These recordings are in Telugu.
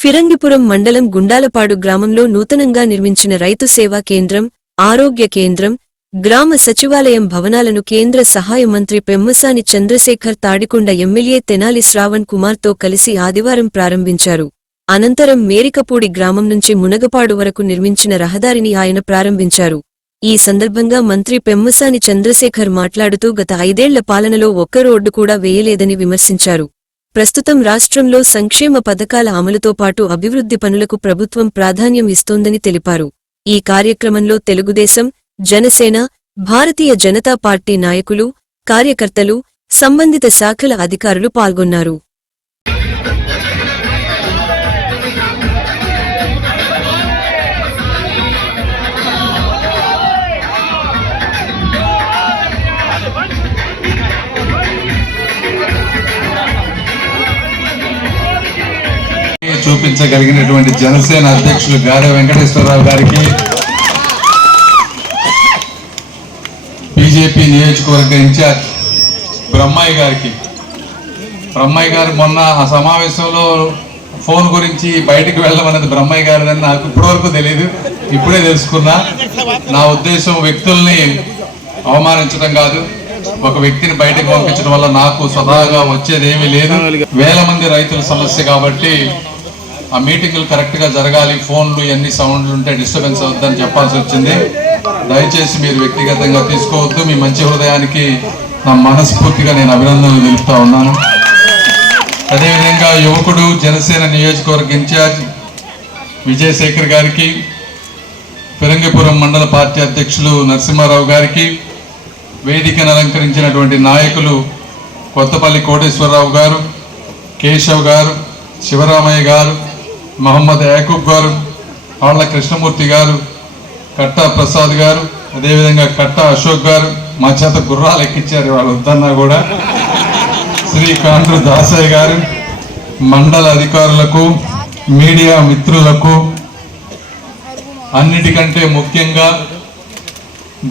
ఫిరంగిపురం మండలం గుండాలపాడు గ్రామంలో నూతనంగా నిర్మించిన రైతు సేవా కేంద్రం ఆరోగ్య కేంద్రం గ్రామ సచివాలయం భవనాలను కేంద్ర సహాయ మంత్రి పెమ్మసాని చంద్రశేఖర్ తాడికొండ ఎమ్మెల్యే తెనాలి శ్రావణ్ కుమార్తో కలిసి ఆదివారం ప్రారంభించారు. అనంతరం మేరికపూడి గ్రామం నుంచి మునగపాడు వరకు నిర్మించిన రహదారిని ఆయన ప్రారంభించారు. ఈ సందర్భంగా మంత్రి పెమ్మసాని చంద్రశేఖర్ మాట్లాడుతూ గత ఐదేళ్ళ పాలనలో ఒక్క రోడ్డు కూడా వేయలేదని విమర్శించారు. ప్రస్తుతం రాష్ట్రంలో సంక్షేమ పథకాల అమలుతో పాటు అభివృద్ధి పనులకు ప్రభుత్వం ప్రాధాన్యం ఇస్తోందని తెలిపారు. ఈ కార్యక్రమంలో తెలుగుదేశం జనసేన భారతీయ జనతా పార్టీ నాయకులు కార్యకర్తలు సంబంధిత శాఖల అధికారులు పాల్గొన్నారు. చూపించగలిగినటువంటి జనసేన అధ్యక్షులు గారె వెంకటేశ్వరరావు గారికి. బీజేపీ నియోజకవర్గ ఇన్ఛార్జ్ బ్రహ్మయ్య గారికి. బ్రహ్మయ్య గారు మొన్న ఆ సమావేశంలో ఫోన్ గురించి బయటికి వెళ్ళమన్నది బ్రహ్మయ్య గారిదని నాకు ఇప్పటివరకు తెలియదు ఇప్పుడే తెలుసుకున్నా. నా ఉద్దేశం వ్యక్తుల్ని అవమానించడం కాదు. ఒక వ్యక్తిని బయటకు పంపించడం వల్ల నాకు స్వతహాగా వచ్చేది ఏమీ లేదు. వేల మంది రైతుల సమస్య కాబట్టి ఆ మీటింగ్లు కరెక్ట్గా జరగాలి ఫోన్లు ఎన్ని సౌండ్లు ఉంటే డిస్టర్బెన్స్ అవుద్దని చెప్పాల్సి వచ్చింది. దయచేసి మీరు వ్యక్తిగతంగా తీసుకోవద్దు. మీ మంచి హృదయానికి నా మనస్ఫూర్తిగా నేను అభినందనలు తెలుపుతా ఉన్నాను. అదేవిధంగా యువకుడు జనసేన నియోజకవర్గ ఇన్ఛార్జ్ విజయశేఖర్ గారికి ఫిరంగిపురం మండల పార్టీ అధ్యక్షులు నరసింహారావు గారికి వేదికను అలంకరించినటువంటి నాయకులు కొత్తపల్లి కోటేశ్వరరావు గారు కేశవ్ గారు శివరామయ్య గారు మహమ్మద్ యాకూబ్ గారు ఆళ్ళ కృష్ణమూర్తి గారు కట్టా ప్రసాద్ గారు అదేవిధంగా కట్టా అశోక్ గారు మా చేత గుర్రాలు ఎక్కించారు వాళ్ళు వద్దన్నా కూడా. శ్రీ కాండ్రు దాసయ్య గారు మండల అధికారులకు మీడియా మిత్రులకు అన్నిటికంటే ముఖ్యంగా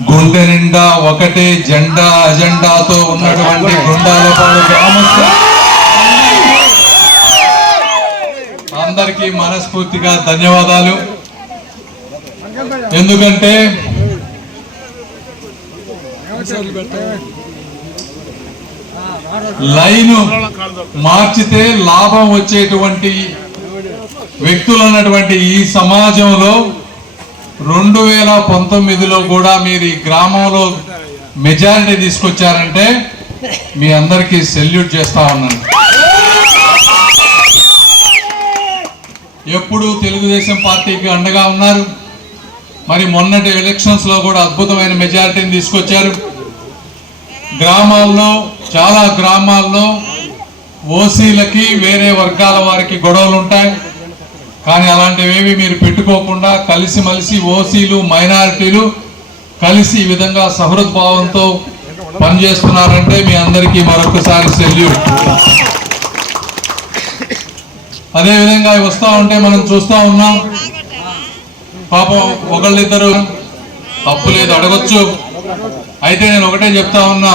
గుండె నిండా ఒకటే జెండా అజెండాతో ఉన్నటువంటి గుండాలపాడు గ్రామస్తు అందరికీ మనస్ఫూర్తిగా ధన్యవాదాలు. ఎందుకంటే లైను మార్చితే లాభం వచ్చేటువంటి వ్యక్తులు ఉన్నటువంటి ఈ సమాజంలో రెండు వేల పంతొమ్మిదిలో కూడా మీరు ఈ గ్రామంలో మెజారిటీ తీసుకొచ్చారంటే మీ అందరికీ సెల్యూట్ చేస్తా ఉన్నాను. ఎప్పుడు తెలుగుదేశం పార్టీకి అండగా ఉన్నారు. మరి మొన్నటి ఎలక్షన్స్లో కూడా అద్భుతమైన మెజారిటీని తీసుకొచ్చారు. గ్రామాల్లో చాలా గ్రామాల్లో ఓసీలకి వేరే వర్గాల వారికి గొడవలు ఉంటాయి. కానీ అలాంటివేవి మీరు పెట్టుకోకుండా కలిసిమలిసి ఓసీలు మైనారిటీలు కలిసి ఈ విధంగా సహృద్భావంతో పనిచేస్తున్నారంటే మీ అందరికీ మరొకసారి సెల్యూట్. అదే విధంగా ఉంటే మనం చూస్తూ ఉన్నాం. పాపం ఒకళ్ళిద్దరు తప్పు లేదు అడగచ్చు. అయితే నేను ఒకటే చెప్తా ఉన్నా.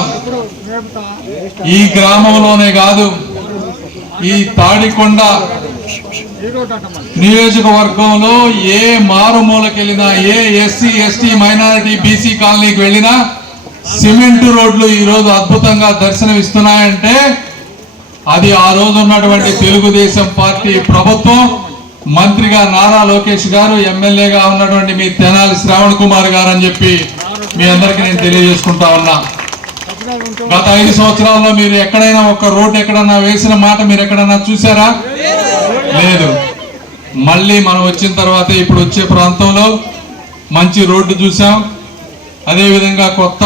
ఈ గ్రామంలోనే కాదు ఈ తాడికొండ నియోజకవర్గంలో ఏ మారుమూలకి వెళ్ళినా ఏ ఎస్సీ ఎస్టీ మైనారిటీ బీసీ కాలనీకి వెళ్ళినా సిమెంట్ రోడ్లు ఈరోజు అద్భుతంగా దర్శనం ఇస్తున్నాయంటే అది ఆ రోజు ఉన్నటువంటి తెలుగుదేశం పార్టీ ప్రభుత్వం మంత్రిగా నారా లోకేష్ గారు ఎమ్మెల్యేగా ఉన్నటువంటి మీ తెనాలి శ్రావణ్ కుమార్ గారు అని చెప్పి మీ అందరికీ నేను తెలియజేసుకుంటా ఉన్నా. గత ఐదు సంవత్సరాల్లో మీరు ఎక్కడైనా ఒక రోడ్డు ఎక్కడన్నా వేసిన మాట మీరు ఎక్కడన్నా చూసారా? లేదు. మళ్ళీ మనం వచ్చిన తర్వాత ఇప్పుడు వచ్చే ప్రాంతంలో మంచి రోడ్డు చూసాం. అదేవిధంగా కొత్త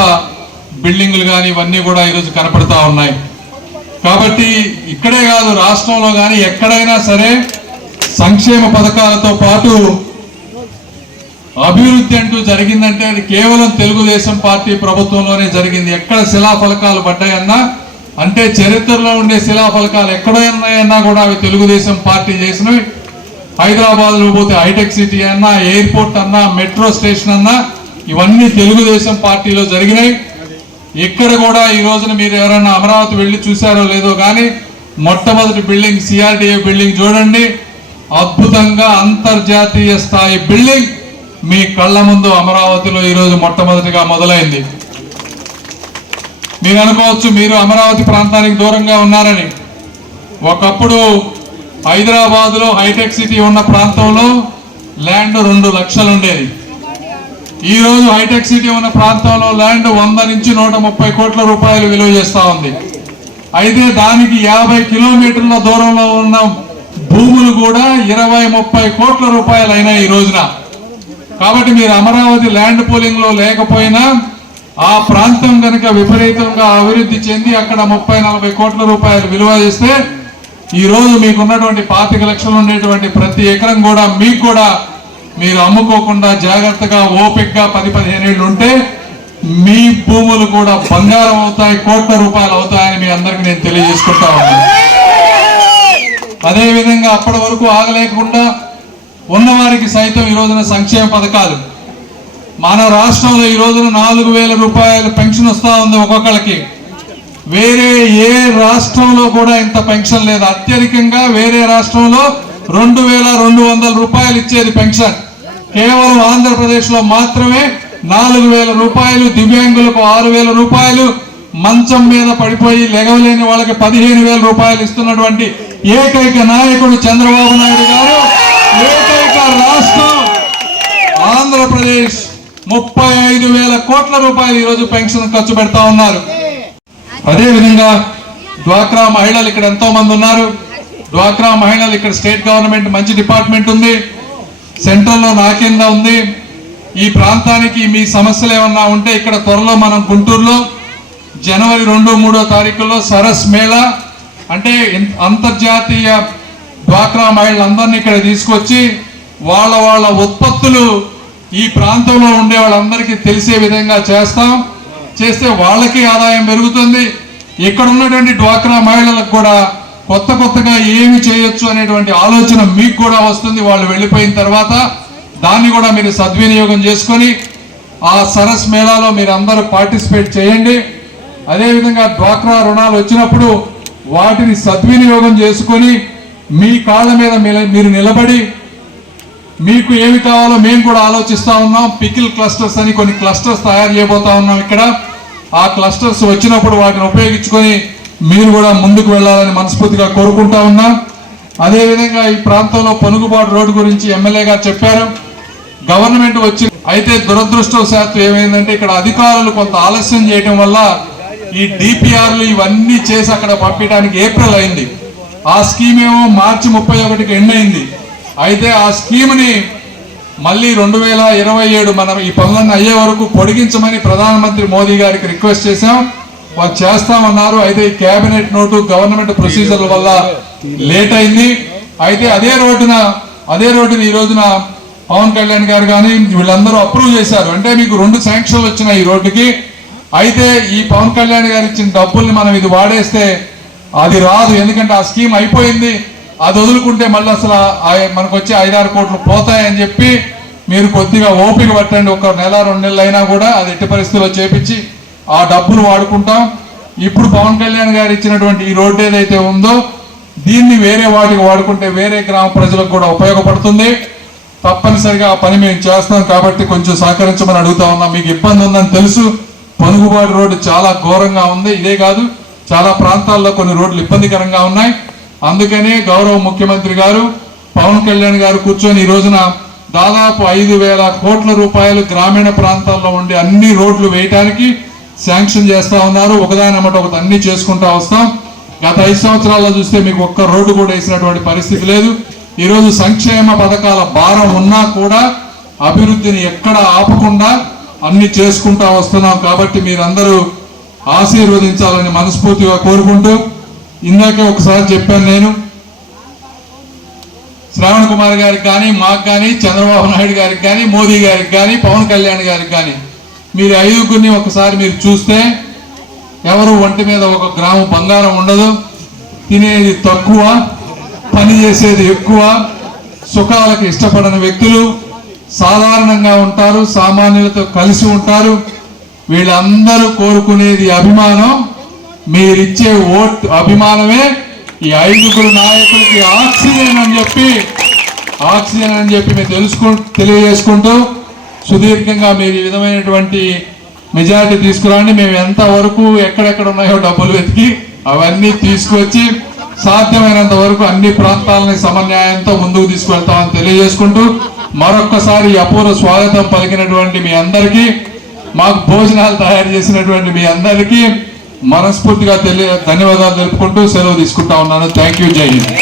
బిల్డింగ్లు కానీ ఇవన్నీ కూడా ఈరోజు కనపడతా ఉన్నాయి. కాబట్టి ఇక్కడే కాదు రాష్ట్రంలో కానీ ఎక్కడైనా సరే సంక్షేమ పథకాలతో పాటు అభివృద్ధి అంటూ జరిగిందంటే అది కేవలం తెలుగుదేశం పార్టీ ప్రభుత్వంలోనే జరిగింది. ఎక్కడ శిలాఫలకాలు పడ్డాయన్నా అంటే చరిత్రలో ఉండే శిలాఫలకాలు ఎక్కడో ఉన్నాయన్నా కూడా అవి తెలుగుదేశం పార్టీ చేసినవి. హైదరాబాద్లో పోతే హైటెక్ సిటీ అన్నా ఎయిర్పోర్ట్ అన్నా మెట్రో స్టేషన్ అన్నా ఇవన్నీ తెలుగుదేశం పార్టీలో జరిగినాయి. ఇక్కడ కూడా ఈ రోజున మీరు ఎవరైనా అమరావతి వెళ్ళి చూసారో లేదో కానీ మొట్టమొదటి బిల్డింగ్ సిఆర్టీఏ బిల్డింగ్ చూడండి. అద్భుతంగా అంతర్జాతీయ స్థాయి బిల్డింగ్ మీ కళ్ళ ముందు అమరావతిలో ఈరోజు మొట్టమొదటిగా మొదలైంది. మీరు అనుకోవచ్చు మీరు అమరావతి ప్రాంతానికి దూరంగా ఉన్నారని. ఒకప్పుడు హైదరాబాద్లో హైటెక్ సిటీ ఉన్న ప్రాంతంలో ల్యాండ్ రెండు లక్షలు ఉండేది ఈ రోజు హైటెక్ సిటీ ఉన్న ప్రాంతంలో ల్యాండ్ వంద నుంచి నూట ముప్పై కోట్ల రూపాయలు విలువ చేస్తూ ఉంది. అయితే దానికి యాభై కిలోమీటర్ల దూరంలో ఉన్న భూములు కూడా ఇరవై ముప్పై కోట్ల రూపాయలు అయినాయి ఈ రోజున. కాబట్టి మీరు అమరావతి ల్యాండ్ పోలింగ్లో లేకపోయినా ఆ ప్రాంతం కనుక విపరీతంగా అభివృద్ధి చెంది అక్కడ ముప్పై నలభై కోట్ల రూపాయలు విలువ చేస్తే ఈరోజు మీకున్నటువంటి పాతిక లక్షలు ఉండేటువంటి ప్రతి ఎకరం కూడా మీకు కూడా మీరు అమ్ముకోకుండా జాగ్రత్తగా ఓపిక్గా పది పదిహేను ఏళ్ళు ఉంటే మీ భూములు కూడా బంగారం అవుతాయి కోట్ల రూపాయలు అవుతాయని మీ అందరికి నేను తెలియజేసుకుంటా ఉన్నాను. అదేవిధంగా అప్పటి వరకు ఆగలేకుండా ఉన్నవారికి సైతం ఈ రోజున సంక్షేమ పథకాలు. మన రాష్ట్రంలో ఈ రోజున నాలుగు వేల రూపాయల పెన్షన్ వస్తూ ఉంది ఒక్కొక్కరికి వేరే ఏ రాష్ట్రంలో కూడా ఇంత పెన్షన్ లేదు. అత్యధికంగా వేరే రాష్ట్రంలో రెండు వేల రెండు వందల రూపాయలు ఇచ్చేది పెన్షన్. కేవలం ఆంధ్రప్రదేశ్లో మాత్రమే నాలుగు వేల రూపాయలు దివ్యాంగులకు ఆరు వేల రూపాయలు మంచం మీద పడిపోయి లెగవలేని వాళ్ళకి పదిహేను వేల రూపాయలు ఇస్తున్నటువంటి ఏకైక నాయకుడు చంద్రబాబు నాయుడు గారు ఏకైక రాష్ట్రం ఆంధ్రప్రదేశ్. ముప్పై ఐదు వేల కోట్ల రూపాయలు ఈరోజు పెన్షన్ ఖర్చు పెడతా ఉన్నారు. అదేవిధంగా డ్వాక్రా మహిళలు ఇక్కడ ఎంతో మంది ఉన్నారు. డ్వాక్రా మహిళలు ఇక్కడ స్టేట్ గవర్నమెంట్ మంచి డిపార్ట్మెంట్ ఉంది. సెంట్రల్లో నా కింద ఉంది? ఈ ప్రాంతానికి మీ సమస్యలు ఏమన్నా ఉంటే ఇక్కడ త్వరలో మనం గుంటూరులో జనవరి రెండు మూడో తారీఖుల్లో సరస్ మేళా అంటే అంతర్జాతీయ డ్వాక్రా మహిళలందరినీ ఇక్కడ తీసుకొచ్చి వాళ్ళ వాళ్ళ ఉత్పత్తులు ఈ ప్రాంతంలో ఉండే వాళ్ళందరికీ తెలిసే విధంగా చేస్తాం. చేస్తే వాళ్ళకి ఆదాయం పెరుగుతుంది. ఇక్కడ ఉన్నటువంటి డ్వాక్రా మహిళలకు కూడా కొత్త కొత్తగా ఏమి చేయొచ్చు అనేటువంటి ఆలోచన మీకు కూడా వస్తుంది. వాళ్ళు వెళ్ళిపోయిన తర్వాత దాన్ని కూడా మీరు సద్వినియోగం చేసుకొని ఆ సరస్ మేళాలో మీరు అందరూ పార్టిసిపేట్ చేయండి. అదేవిధంగా డ్వాక్రా రుణాలు వచ్చినప్పుడు వాటిని సద్వినియోగం చేసుకొని మీ కాళ్ళ మీద మీరు నిలబడి మీకు ఏమి కావాలో మేము కూడా ఆలోచిస్తూ ఉన్నాం. పికిల్ క్లస్టర్స్ అని కొన్ని క్లస్టర్స్ తయారు చేయబోతా ఉన్నాం ఇక్కడ. ఆ క్లస్టర్స్ వచ్చినప్పుడు వాటిని ఉపయోగించుకొని మీరు కూడా ముందుకు వెళ్ళాలని మనస్ఫూర్తిగా కోరుకుంటా ఉన్నాం. అదేవిధంగా ఈ ప్రాంతంలో పనుగుబాటు రోడ్డు గురించి ఎమ్మెల్యే గారు చెప్పారు. గవర్నమెంట్ వచ్చి అయితే దురదృష్టవశాత్తు ఏమైందంటే ఇక్కడ అధికారులు కొంత ఆలస్యం చేయడం వల్ల ఈ డిపిఆర్లు ఇవన్నీ చేసి అక్కడ పంపించడానికి ఏప్రిల్ అయింది. ఆ స్కీమ్ ఏమో మార్చి ముప్పై ఒకటికి ఎండ్ అయింది. అయితే ఆ స్కీమ్ని మళ్ళీ రెండు వేల ఇరవై ఏడు మనం ఈ పనులన్నీ అయ్యే వరకు పొడిగించమని ప్రధానమంత్రి మోదీ గారికి రిక్వెస్ట్ చేశాం. వాళ్ళు చేస్తామన్నారు. అయితే ఈ కేబినెట్ నోటు గవర్నమెంట్ ప్రొసీజర్ల వల్ల లేట్ అయింది. అయితే అదే రోడ్డున అదే రోడ్డున ఈ రోజున పవన్ కళ్యాణ్ గారు కానీ వీళ్ళందరూ అప్రూవ్ చేశారు. అంటే మీకు రెండు శాంక్షన్లు వచ్చినాయి ఈ రోడ్డుకి. అయితే ఈ పవన్ కళ్యాణ్ గారు ఇచ్చిన డబ్బుల్ని మనం ఇది వాడేస్తే అది రాదు. ఎందుకంటే ఆ స్కీమ్ అయిపోయింది. అది వదులుకుంటే మళ్ళీ అసలు ఆ- మనకు వచ్చే ఐదారు కోట్లు పోతాయని చెప్పి మీరు కొద్దిగా ఓపిక పట్టండి. ఒక నెల రెండు నెలలు అయినా కూడా అది ఎట్టి పరిస్థితుల్లో చేపించి ఆ డబ్బులు వాడుకుంటాం. ఇప్పుడు పవన్ కళ్యాణ్ గారు ఇచ్చినటువంటి ఈ రోడ్డు ఏదైతే ఉందో దీన్ని వేరే వాటికి వాడుకుంటే వేరే గ్రామ ప్రజలకు కూడా ఉపయోగపడుతుంది. తప్పనిసరిగా ఆ పని మేము చేస్తాం కాబట్టి కొంచెం సహకరించమని అడుగుతా ఉన్నాం. మీకు ఇబ్బంది ఉందని తెలుసు. పనుగుబాటు రోడ్డు చాలా ఘోరంగా ఉంది. ఇదే కాదు చాలా ప్రాంతాల్లో కొన్ని రోడ్లు ఇబ్బందికరంగా ఉన్నాయి. అందుకనే గౌరవ ముఖ్యమంత్రి గారు పవన్ కళ్యాణ్ గారు కూర్చొని ఈ రోజున దాదాపు ఐదు వేల కోట్ల రూపాయలు గ్రామీణ ప్రాంతాల్లో ఉండే అన్ని రోడ్లు వేయటానికి శాంక్షన్ చేస్తా ఉన్నారు. ఒకదానమాట ఒకటి అన్ని చేసుకుంటా వస్తాం. గత ఐదు సంవత్సరాల్లో చూస్తే మీకు ఒక్క రోడ్డు కూడా వేసినటువంటి పరిస్థితి లేదు. ఈరోజు సంక్షేమ పథకాల భారం ఉన్నా కూడా అభివృద్ధిని ఎక్కడ ఆపకుండా అన్ని చేసుకుంటా వస్తున్నాం కాబట్టి మీరందరూ ఆశీర్వదించాలని మనస్ఫూర్తిగా కోరుకుంటూ ఇందాకే ఒకసారి చెప్పాను నేను. శ్రావణ్ కుమార్ గారికి కానీ మాకు కానీ చంద్రబాబు నాయుడు గారికి కానీ మోదీ గారికి కానీ పవన్ కళ్యాణ్ గారికి కానీ మీరు ఐదుగురిని ఒకసారి మీరు చూస్తే ఎవరు ఒంటి మీద ఒక గ్రాము బంగారం ఉండదు. తినేది తక్కువ పని చేసేది ఎక్కువ సుఖాలకు ఇష్టపడని వ్యక్తులు సాధారణంగా ఉంటారు సామాన్యులతో కలిసి ఉంటారు. వీళ్ళందరూ కోరుకునేది అభిమానం. మీరిచ్చే ఓట్ అభిమానమే ఈ ఐదుగురు నాయకులకి ఆక్సిజన్ అని చెప్పి ఆక్సిజన్ అని చెప్పి మేము తెలుసుకు తెలియజేసుకుంటూ సుదీర్ఘంగా మీరు ఈ విధమైనటువంటి మెజారిటీ తీసుకురండి. మేము ఎంత వరకు ఎక్కడెక్కడ ఉన్నాయో డబ్బులు వెతికి అవన్నీ తీసుకొచ్చి సాధ్యమైనంత వరకు అన్ని ప్రాంతాలని సమన్యాయంతో ముందుకు తీసుకువెళ్తామని తెలియజేసుకుంటూ మరొక్కసారి అపూర్వ స్వాగతం పలికినటువంటి మీ అందరికీ మాకు భోజనాలు తయారు చేసినటువంటి మీ అందరికీ మనస్ఫూర్తిగా తెలియ ధన్యవాదాలు తెలుపుకుంటూ సెలవు తీసుకుంటా ఉన్నాను. Thank you. జై హింద్.